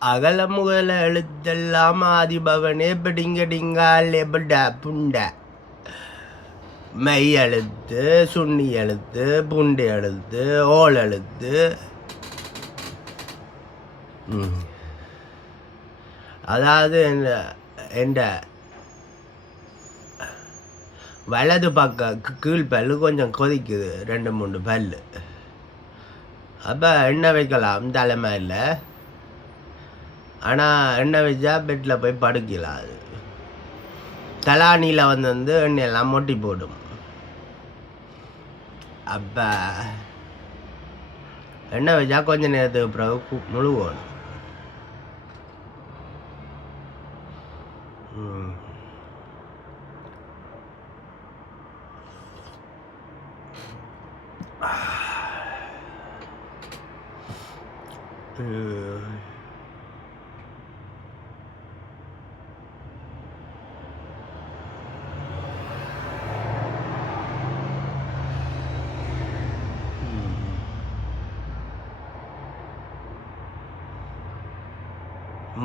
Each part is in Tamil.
அகல முகல எழுத்தெல்லாம் ஆதிபவனே பிடிங்கடிங்கால் எப்படா புண்ட மெய் எழுத்து சுண்ணி எழுத்து புண்டு எழுத்து ஓல் எழுத்து. அதாவது என்ற வலது பக்கம் கீழ் பல்லு கொஞ்சம் கொதிக்குது, 2-3 பல்லு. அப்போ எண்ணெய் வைக்கலாம் தலைமையில். ஆனால் எண்ணெய் வச்சா பெட்டில் போய் படுக்கலாம். அது தலானியில் வந்து எண்ணெயெல்லாம் மொட்டி போடும். அப்போ எண்ணெய் வச்சா கொஞ்சம் நேரத்துக்கு பிறகு முழுவோடும்.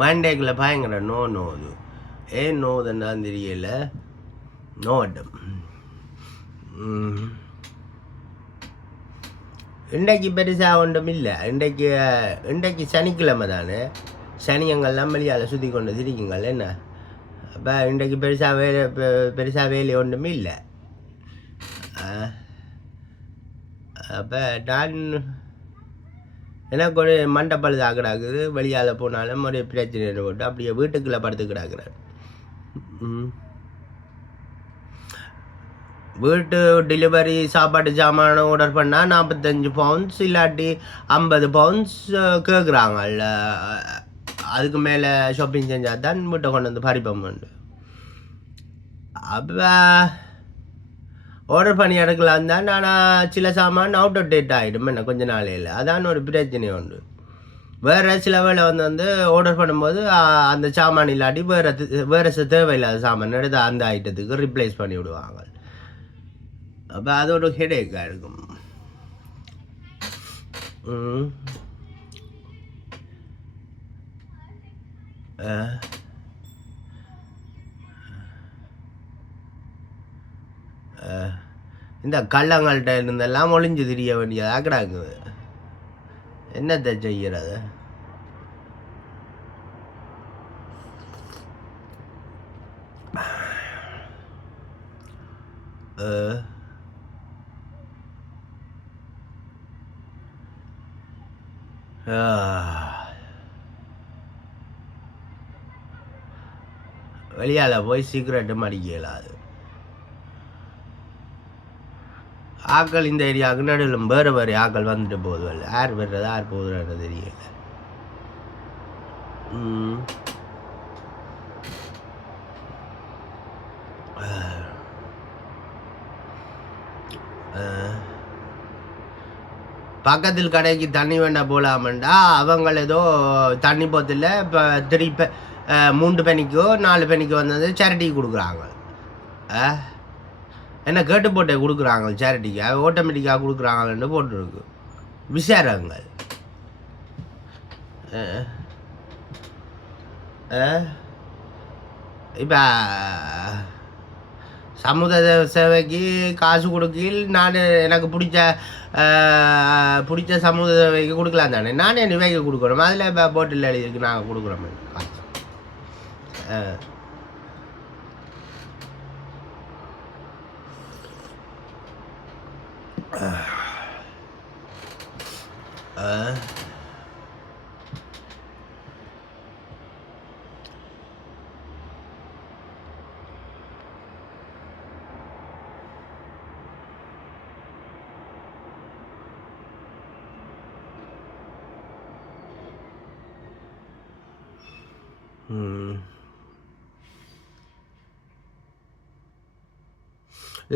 மண்டேக்குள்ள பயங்கர நோது. ஏன் நோதுன்னு தெரியல. நோட்டம். இன்றைக்கு பெருசாக ஒன்றும் இல்லை. இன்றைக்கு சனிக்கிழமை தானே. சனியங்கள்லாம் வெளியால் சுற்றி கொண்டு திரிக்குங்கள் என்ன. அப்போ இன்றைக்கு பெருசாக வேலை ஒன்றும் இல்லை. அப்போ நான் எனக்கு ஒரு மண்டப்பழுது ஆகிடாக்குது. வெளியால் போனாலும் ஒரு பிரச்சனை போட்டு அப்படியே வீட்டுக்குள்ளே படுத்து கிடாக்குறேன். வீட்டு டெலிவரி சாப்பாட்டு சாமான ஆர்டர் பண்ணால் 45 பவுண்ட்ஸ் இல்லாட்டி 50 பவுண்ட்ஸ் கேட்குறாங்க. அதுக்கு மேலே ஷாப்பிங் செஞ்சால் தான் வீட்டை கொண்டு வந்து பறிப்போம். அப்போ ஆர்டர் பண்ணி எடுக்கலாம் தான். ஆனால் சில சாமான் அவுட் ஆஃப் டேட் ஆகிடும் என்ன கொஞ்ச நாளையில். அதான் ஒரு பிரச்சனை உண்டு. வேறு சில வேலை வந்து ஆர்டர் பண்ணும்போது அந்த சாமான் இல்லாட்டி வேறு தேவையில்லாத சாமான் எடுத்து அந்த ஐட்டத்துக்கு ரிப்ளேஸ் பண்ணி விடுவாங்க. அப்போ அது ஒரு ஹெடேக்காக இருக்கும். இந்த கள்ளங்கள்கிட்ட இருந்தெல்லாம் ஒளிஞ்சு திரிய வேண்டியதாக கிடக்குது. என்னத்தை செய்கிறது? வெளியால் போய் சீக்கிரட்டும் அடிக்கலாது. ஆக்கள் இந்த ஏரியாவுக்கு நடுவில் வேறு ஆக்கள் வந்துட்டு போகுது. யார் வர்றது யார் போகுதுன்னு தெரியல. பக்கத்தில் கடைக்கு தண்ணி வேண்டாம் போகலாமண்டா அவங்கள ஏதோ தண்ணி போத்தில் இப்போ 3 பெனிக்கோ 4 பெனிக்கோ வந்தது சேரிட்டிக்கு கொடுக்குறாங்க. என்ன கேட்டு போட்டே கொடுக்குறாங்க சேரிட்டிக்கு. ஆட்டோமேட்டிக்காக கொடுக்குறாங்கன்னு போட்டுருக்கு. விசாரங்கள் இப்போ சமூக சேவைக்கு காசு கொடுக்கையில் நான் எனக்கு பிடிச்ச சமூக சேவைக்கு கொடுக்கலாம் தானே. நானே நிவைக்கு கொடுக்குறோம். அதில் இப்போ போட்டில் எழுதியிருக்கு நாங்கள் கொடுக்குறோம் காசு.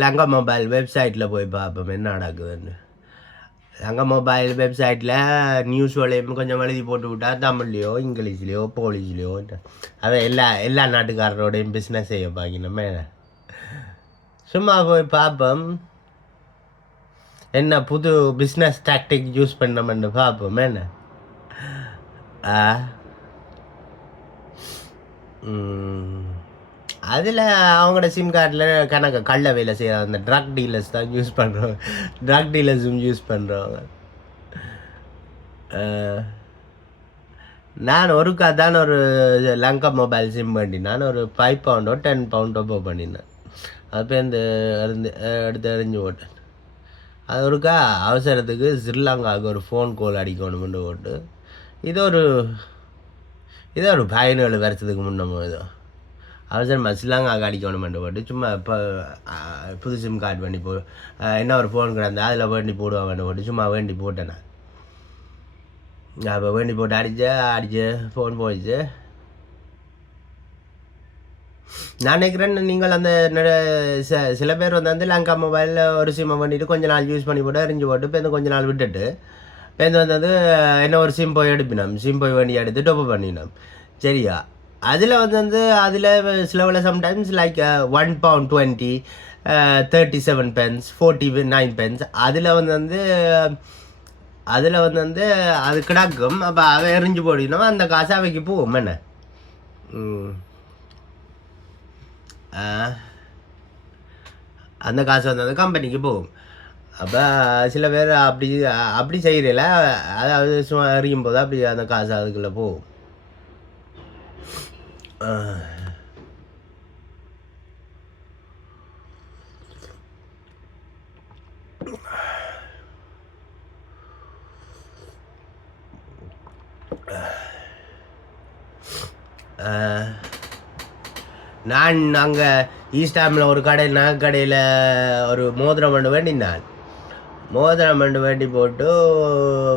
லங்கா மொபைல் வெப்சைட்டில் போய் பார்ப்போம் என்ன நடக்குதுன்னு. லங்கா மொபைல் வெப்சைட்டில் நியூஸ் வளையும் கொஞ்சம் எழுதி போட்டு விட்டால் தமிழ்லையோ இங்கிலீஷ்லேயோ போலீஸ்லேயோ அதை எல்லா நாட்டுக்காரரோடையும் பிஸ்னஸ் செய்ய பார்க்கணுமே. சும்மா போய் பார்ப்போம் என்ன புது பிஸ்னஸ் டாக்டிக் யூஸ் பண்ணமென்னு பார்ப்போம் என்ன. அதில் அவங்களோட சிம் கார்டில் கணக்கு கள்ள வேலை செய்கிறாங்க. அந்த ட்ரக் டீலர்ஸ் தான் யூஸ் பண்ணுறவங்க, ட்ரக் டீலர்ஸும் யூஸ் பண்ணுறவங்க. நான் ஒருக்கா தான் ஒரு லங்கா மொபைல் சிம் பண்ணினேன். ஒரு 5 பவுண்டோ 10 பவுண்டோ பண்ணினேன். அப்போ இந்த எடுத்து எறிஞ்சு போட்டேன். அது ஒருக்கா அவசரத்துக்கு ஸ்ரீலங்காவுக்கு ஒரு ஃபோன் கால் அடிக்கணும்னு போட்டு இதோ ஒரு 17 வருஷத்துக்கு முன்னமோ ஏதோ அவசரமாக ஸ்ரீலங்காவுக்கு அடிக்கணும்னு போட்டு சும்மா இப்போ புது சிம் கார்டு பண்ணி என்ன ஒரு ஃபோன் கிடந்தா அதில் வேண்டி போடுவாங்கன்னு போட்டு சும்மா வேண்டி போட்டேன். நான் அப்போ வேண்டி போட்டு அடித்து ஃபோன் போயிடுச்சு. நான் நினைக்கிறேன் நீங்கள் அந்த சில பேர் வந்து லங்கா மொபைலில் ஒரு சிம்மை பண்ணிவிட்டு கொஞ்ச நாள் யூஸ் பண்ணி போட்டு எரிஞ்சு போட்டு இப்போ கொஞ்ச நாள் விட்டுட்டு இப்போ வந்து என்ன ஒரு சிம் போய் எடுப்பினோம், சிம் போய் வேண்டி எடுத்து டொப்பு பண்ணினோம். சரியா, அதில் வந்து அதில் சிலவில் sometimes like 1 pound 20, 37 pence, 49 pence அதில் வந்து அது கிடக்கும். அப்போ அவன் எரிஞ்சு போடினோம், அந்த காசு அவைக்கு போகும். என்ன அந்த காசு வந்து கம்பெனிக்கு போகும். அப்போ சில பேர் அப்படி செய்கிறல, அதாவது சும்மா எறியும் போது அப்படி அந்த காசு அதுக்குள்ளே போகும். நான் அங்கே ஈஸ்டாமில் ஒரு நகைக்கடையில் ஒரு மோதிரம் பண்ண வேண்டினான். மோதிரம் பண்ண வேண்டி போட்டு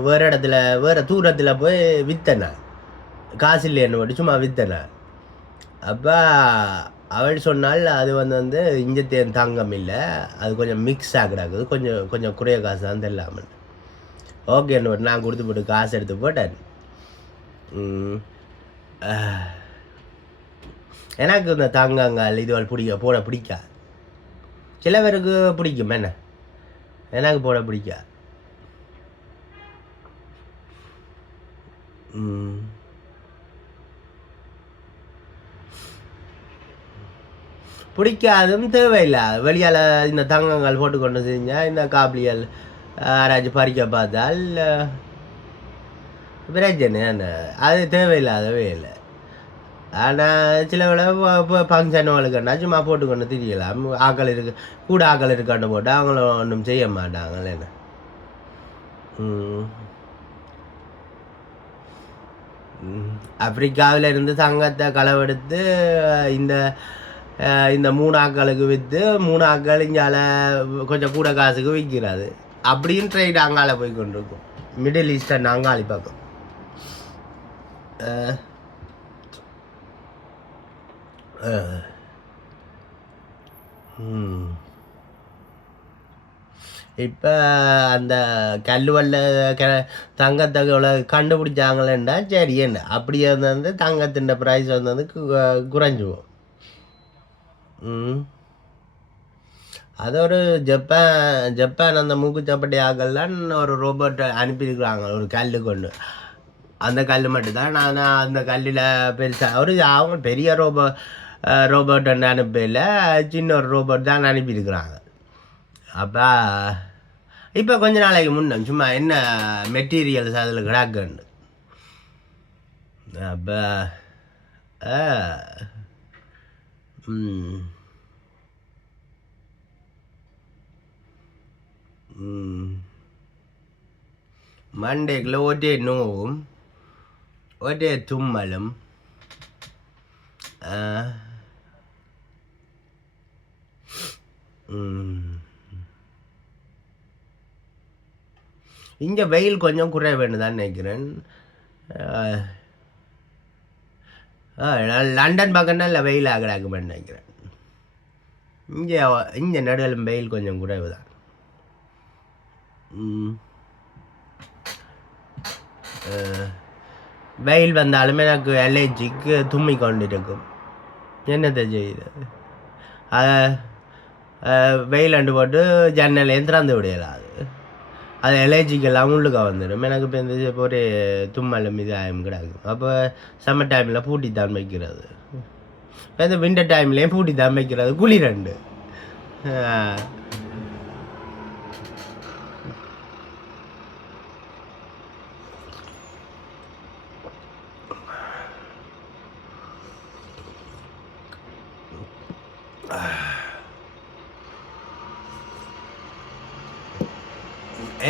வேறு தூரத்தில் போய் விற்றேன். காசு இல்லைன்னு போட்டு சும்மா விற்றேன். அப்போ அவள் சொன்னால் அது வந்து இஞ்சத்தேன் தங்கம் இல்லை, அது கொஞ்சம் மிக்ஸ் ஆகிடாக்குது, கொஞ்சம் குறைய காசு தான் தெரியலாமல். ஓகேன்னு போட்டு நான் கொடுத்து போட்டு காசு எடுத்து போட்டேன். எனக்கு இந்த தங்கங்கள் இதுவள் போட பிடிக்காது. சில பேருக்கு பிடிக்கும், என்ன எனக்கு போட பிடிக்காது. பிடிக்காதும் தேவையில்லை. வெளியால் இந்த தங்கங்கள் போட்டுக்கொண்டு செஞ்சால் இந்த காப்பிளியல் யாராச்சும் பறிக்க பார்த்தால் பிரச்சனை என்ன, அது தேவையில்லாதவே இல்லை. ஆனால் சில வேலை இப்போ ஃபங்க்ஷனுகளுக்குன்னா சும்மா போட்டுக்கொண்டு தெரியலாம். கூட ஆக்கள் இருக்கான்னு போட்டு அவங்களும் ஒன்றும் செய்ய மாட்டாங்களே. என்ன ஆப்பிரிக்காவில் இருந்து தங்கத்தை களவெடுத்து இந்த 3 ஆக்களுக்கு விற்று 3 ஆக்கள் இங்கால கொஞ்சம் கூட காசுக்கு விற்கிறாது. அப்படின்னு ட்ரைட் அங்கால போய் கொண்டிருக்கும். மிடில் ஈஸ்டர்ன் அங்காளி பக்கம். இப்போ அந்த கல்லுவல்ல தங்கத்தை கண்டுபிடிச்சாங்களேண்டா சரி, என்ன அப்படியே வந்து தங்கத்தின் ப்ரைஸ் வந்து குறைஞ்சுவோம். அது ஒரு ஜப்பான் அந்த மூக்குச்சப்பட்டி ஆக்கள்லாம் ஒரு ரோபோட்டை அனுப்பியிருக்கிறாங்க ஒரு கல் கொண்டு. அந்த கல் மட்டும்தான் நான் அந்த கல்லில் பெருசாக அவங்க பெரிய ரோபோட் அனுப்பல, சின்ன ஒரு ரோபோட் தான் அனுப்பியிருக்கிறாங்க. அப்போ இப்போ கொஞ்ச நாளைக்கு முன்ன சும்மா என்ன மெட்டீரியல்ஸ் அதில் கிடக்குண்டு. அப்போ மண்டேக்குள்ள ஒரே நோவும் ஒரே தும்மலும். இங்கே வெயில் கொஞ்சம் குறைய வேண்டுதான் நினைக்கிறேன். லண்டன் பக்கம்னா இல்லை வெயில் ஆகிறாக்குமென்னு நினைக்கிறேன். இங்கே நடுவில் வெயில் கொஞ்சம் குறைவு தான். வெயில் வந்தாலுமே எனக்கு அலர்ஜிக்கு தும்மி கொண்டு இருக்கும். என்னத்தை செய்யுது, வெயில் அண்டு போட்டு ஜன்னலையும் திறந்து விடையலாது. அது அலர்ஜிக்கெல்லாம் உள்ளுக்க வந்துடும். எனக்கு இப்போ இந்த ஒரு தும்மலும் இது ஆயம் கிடக்கும். அப்போ சம்மர் டைமில் பூட்டி தான் வைக்கிறது. இப்போ இந்த விண்டர் டைம்லேயும் பூட்டி தான் வைக்கிறது குளிரண்டு.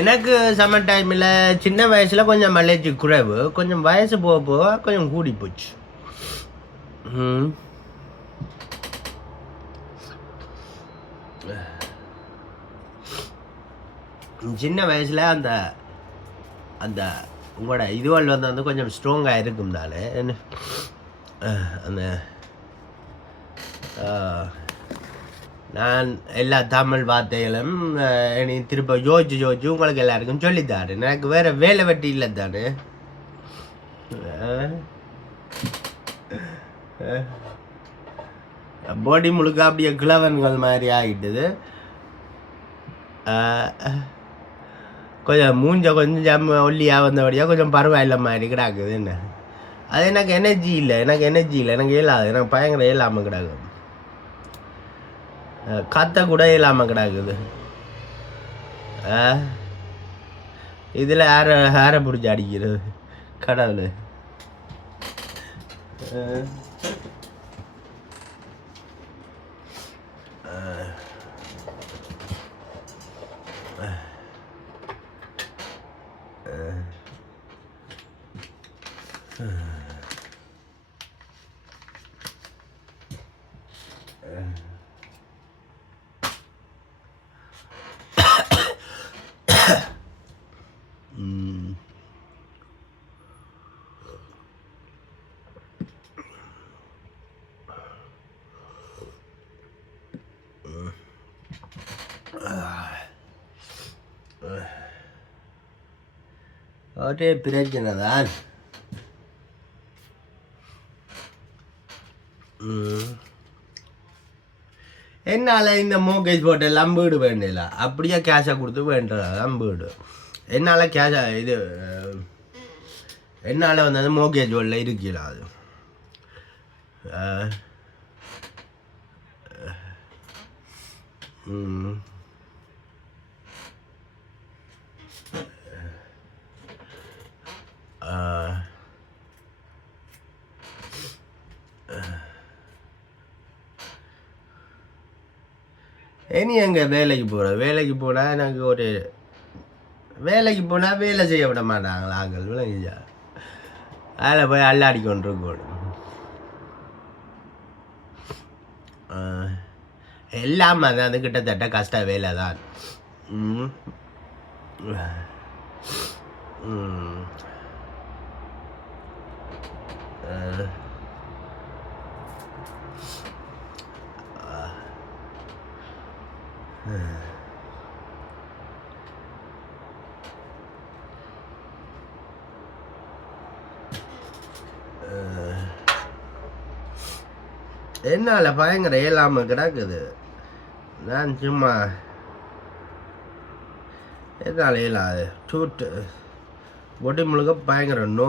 எனக்கு சம்மர் டைமில் சின்ன வயசில் கொஞ்சம் மலேஜி குறைவு, கொஞ்சம் வயசு போக போக கொஞ்சம் கூடி போச்சு. சின்ன வயசில் அந்த அந்த உங்களோட இதுவல் வந்து கொஞ்சம் ஸ்ட்ராங்காக இருக்கும் தானே. அந்த நான் எல்லா தமிழ் வார்த்தைகளும் இனி திரும்ப யோசிச்சு உங்களுக்கு எல்லாருக்கும் சொல்லித்தாரு. எனக்கு வேறு வேலை வெட்டி இல்லை தானே. பாடி முழுக்க அப்படியே கிழவன்கள் மாதிரி ஆகிட்டுது. கொஞ்சம் கொஞ்சம் ஒல்லியாக வந்தபடியாக கொஞ்சம் பரவாயில்ல மாதிரி கிடாக்குது. என்ன அது எனக்கு எனர்ஜி இல்லை, எனக்கு இயலாது, எனக்கு பயங்கர இயலாமல் கிடாக்கும். கத்த கூட இல்லாமல் கிடாக்குது. இதில் யாரை பிடிச்சி அடிக்கிறது கடவுள். ஒரே பிரச்சனை தான். என்னால் இந்த மோகேஜ் போட்டெல்லாம் வீடு வேண்டியல, அப்படியே கேஷை கொடுத்து வேண்டதான் வீடு. என்னால் கேஷா இது என்னால் வந்து அந்த மோகேஜ் போர்டில் இருக்கல. அது இனி எங்கே வேலைக்கு போனால் எனக்கு ஒரு வேலைக்கு போனால் வேலை செய்ய விட மாட்டாங்களா ஆங்கள் விளங்கிச்சா. அதில் போய் அல்லாடி கொண்டிருக்கணும். எல்லாம் அது கிட்டத்தட்ட கஷ்ட வேலை தான். என்னால் பயங்கர இயலாமல் கிடக்குது. நான் சும்மா என்னால் இயலாது. சூட்டு ஒட்டி முழுக்க பயங்கர நோ.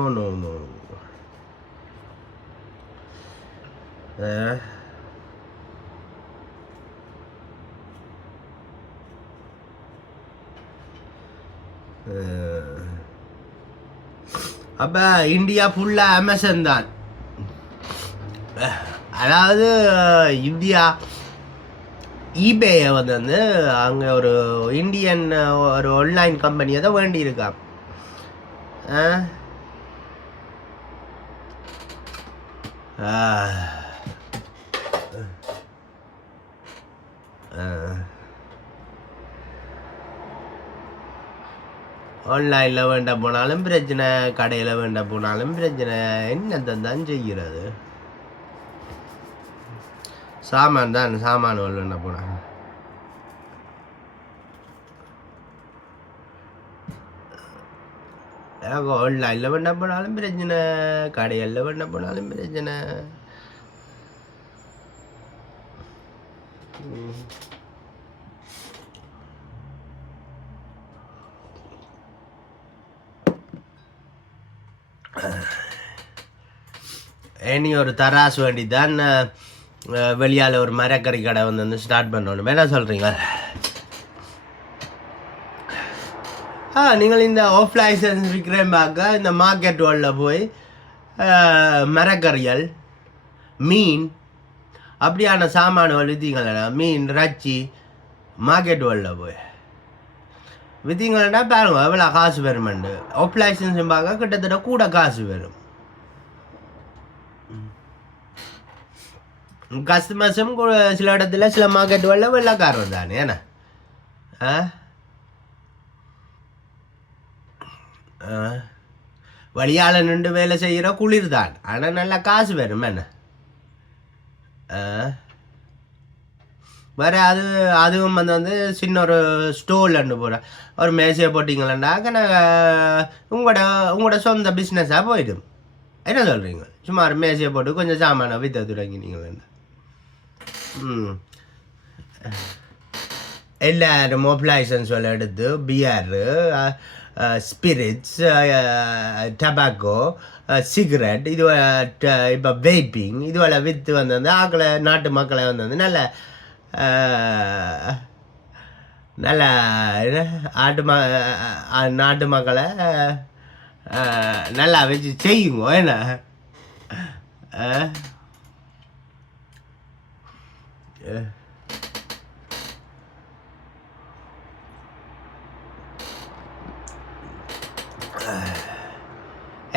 அப்போ இந்தியா ஃபுல்லாக அமேசான் தான். அதாவது இந்தியா ஈபேயை வந்து அங்கே ஒரு இந்தியன் ஒரு ஆன்லைன் கம்பெனியை தான் வேண்டியிருக்கான். ஆன்லைனில் வேண்ட போனாலும் பிரச்சனை, கடையில் வேண்ட போனாலும் பிரச்சனை. என்னத்தான் செய்கிறது? சாமான் தான், சாமான் வேண்ட போனாங்க. எனக்கு ஆன்லைனில் வேண்ட போனாலும் பிரச்சனை, கடையில் வேண்ட போனாலும் பிரச்சனை. இனி ஒரு தராசு வேண்டி தான் வெளியால் ஒரு மரக்கறி கடை வந்து ஸ்டார்ட் பண்ணணும். என்ன சொல்கிறீங்க? நீங்கள் இந்த ஆஃப் லைசன்ஸ் விற்கிறேன் பார்க்க இந்த மார்க்கெட் வேர்ல்டில் போய் மரக்கறிகள், மீன் அப்படியான சாமான்கள் விற்றீங்களா? மீன், இறைச்சி மார்க்கெட் வேர்ல்டில் போய் விற்றீங்கன்னா பாருங்க எவ்வளோ காசு வருமெண்டு. ஆஃப் லைசன்ஸ் பார்க்க கிட்டத்தட்ட கூட காசு வரும். கஸ்டமர்ஸும் சில இடத்துல சில மார்க்கெட் வேர்ல்டில் வெள்ளக்காரர் தானே. ஏன்னா வழியால் நின்று வேலை செய்கிற குளிர் தான், ஆனால் நல்லா காசு வரும். என்ன வேறு அதுவும் வந்து சின்ன ஒரு ஸ்டோர்லன்னு போகிறேன் ஒரு மேசையை போட்டிங்களேன்னாக்க உங்களோட சொந்த பிஸ்னஸாக போயிடும். என்ன சொல்கிறீங்க? சும்மா ஒரு மேசையை போட்டு கொஞ்சம் சாமான விற்ற தொடங்கினீங்களேன்னா எல்லாரும் ஆஃப் லைசன்ஸ் எடுத்து பியரு, ஸ்பிரிட்ஸ், டபாக்கோ, சிகரெட், இது இப்போ வெய்பிங் இதுவெல்லாம் விற்று வந்தது ஆக்களை நாட்டு மக்களை வந்தது நல்ல நல்ல நாட்டு மக்களை நல்லா வச்சு செய்யுங்க. என்ன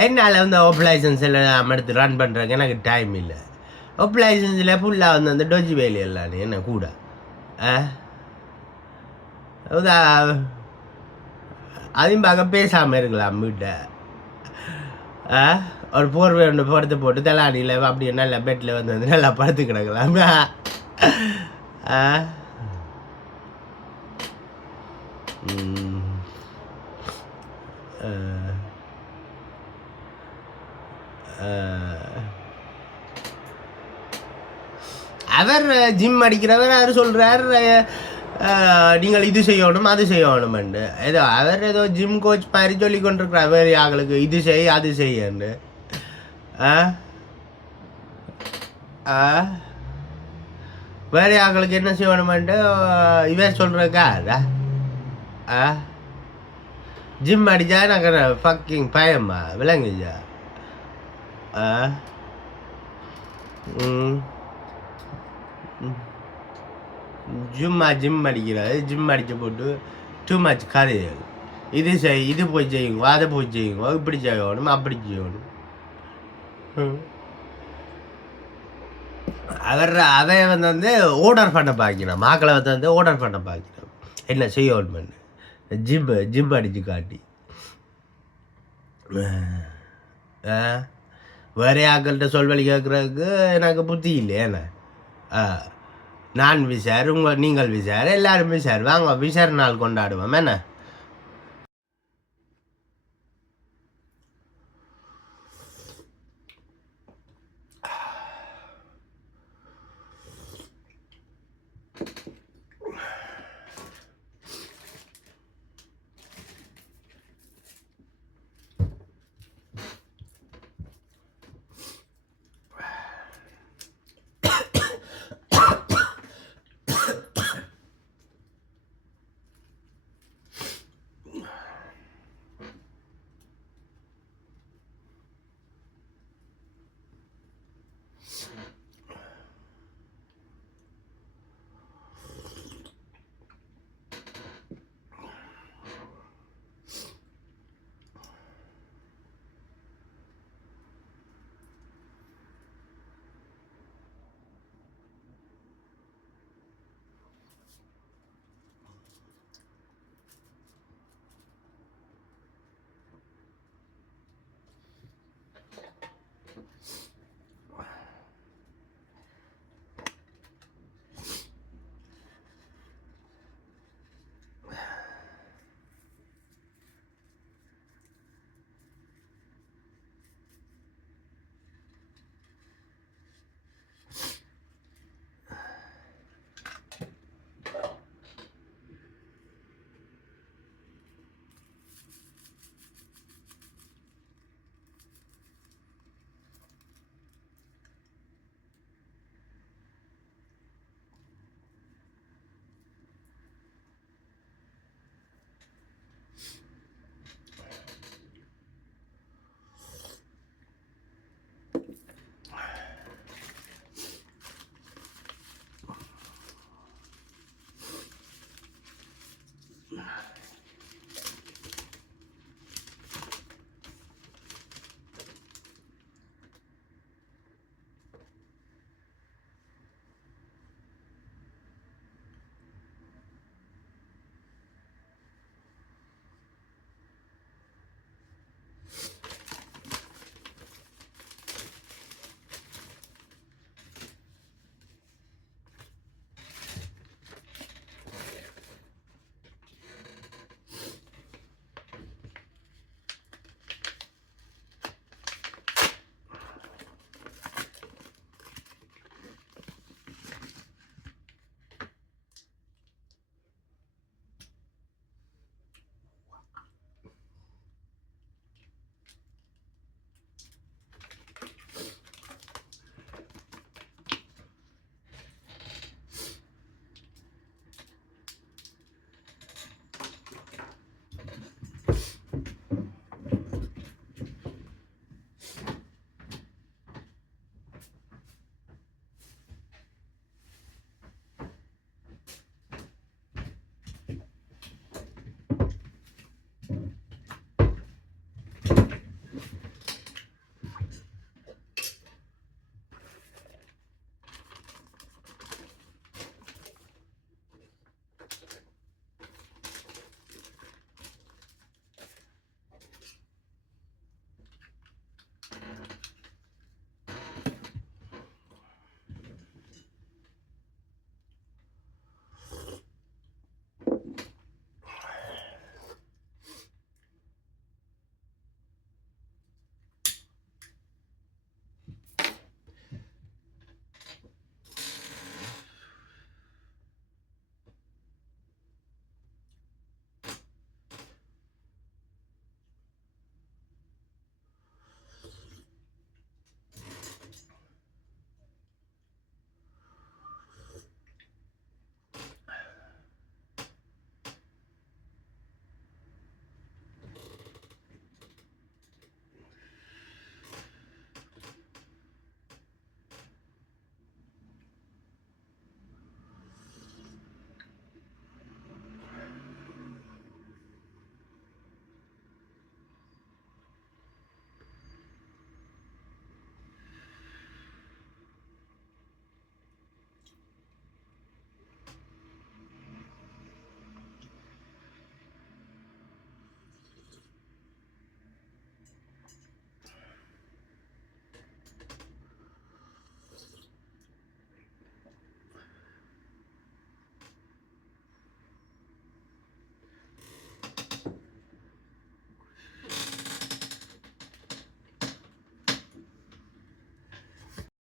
என்னால் வந்து ஆஃப் லைசன்ஸில் எடுத்து ரன் பண்ணுறதுக்கு எனக்கு டைம் இல்லை. ஆஃப் லைசன்ஸில் ஃபுல்லாக வந்து அந்த டொஜி வேலி எல்லாம் என்ன கூட அதையும் பார்க்க பேசாமல் இருக்கலாம். வீட்டை ஒரு போர்வை ஒன்று படுத்து போட்டு தலாடியில் அப்படியே நல்லா பெட்டில் வந்து நல்லா படுத்து கிடக்கலாம். அவர் ஜிம் அடிக்கிறவர் அவர் சொல்கிறார் நீங்கள் இது செய்யணும் அது செய்யணுமெண்டு. ஏதோ அவர் ஏதோ ஜிம் கோச் மாதிரி சொல்லி கொண்டிருக்கிறார் வேறு ஆளுக்கு இது செய் அது செய்யண்டு. வேறு ஆளுக்கு என்ன செய்யணுமெண்டு இவன் சொல்கிறக்கா ஜிம் அடித்தா எனக்கு ஃபக்கிங் பயமா விளங்குச்சா? சும்மா ஜிம் அடிக்கிறாரு. ஜிம் அடித்து போட்டு டூ மச் கதைகள். இது செய் இது போய் செய்யுங்க அதை போய் செய்யுங்க இப்படி செய்யணும் அப்படி செய்யணும். அதை வந்து ஆர்டர் பண்ண பார்க்கணும். மக்களை வந்து ஆர்டர் பண்ண பார்க்கணும் என்ன செய்யணும்னு. ஜிம் அடித்து காட்டி வேற ஆக்கள்கிட்ட சொல்வழி கேட்குறதுக்கு எனக்கு புத்தி இல்லை. ஏன்னா நான் விசார் நீங்கள் விசார் எல்லாரும் விசார் வாங்க விசார் நாள் கொண்டாடுவோம். என்ன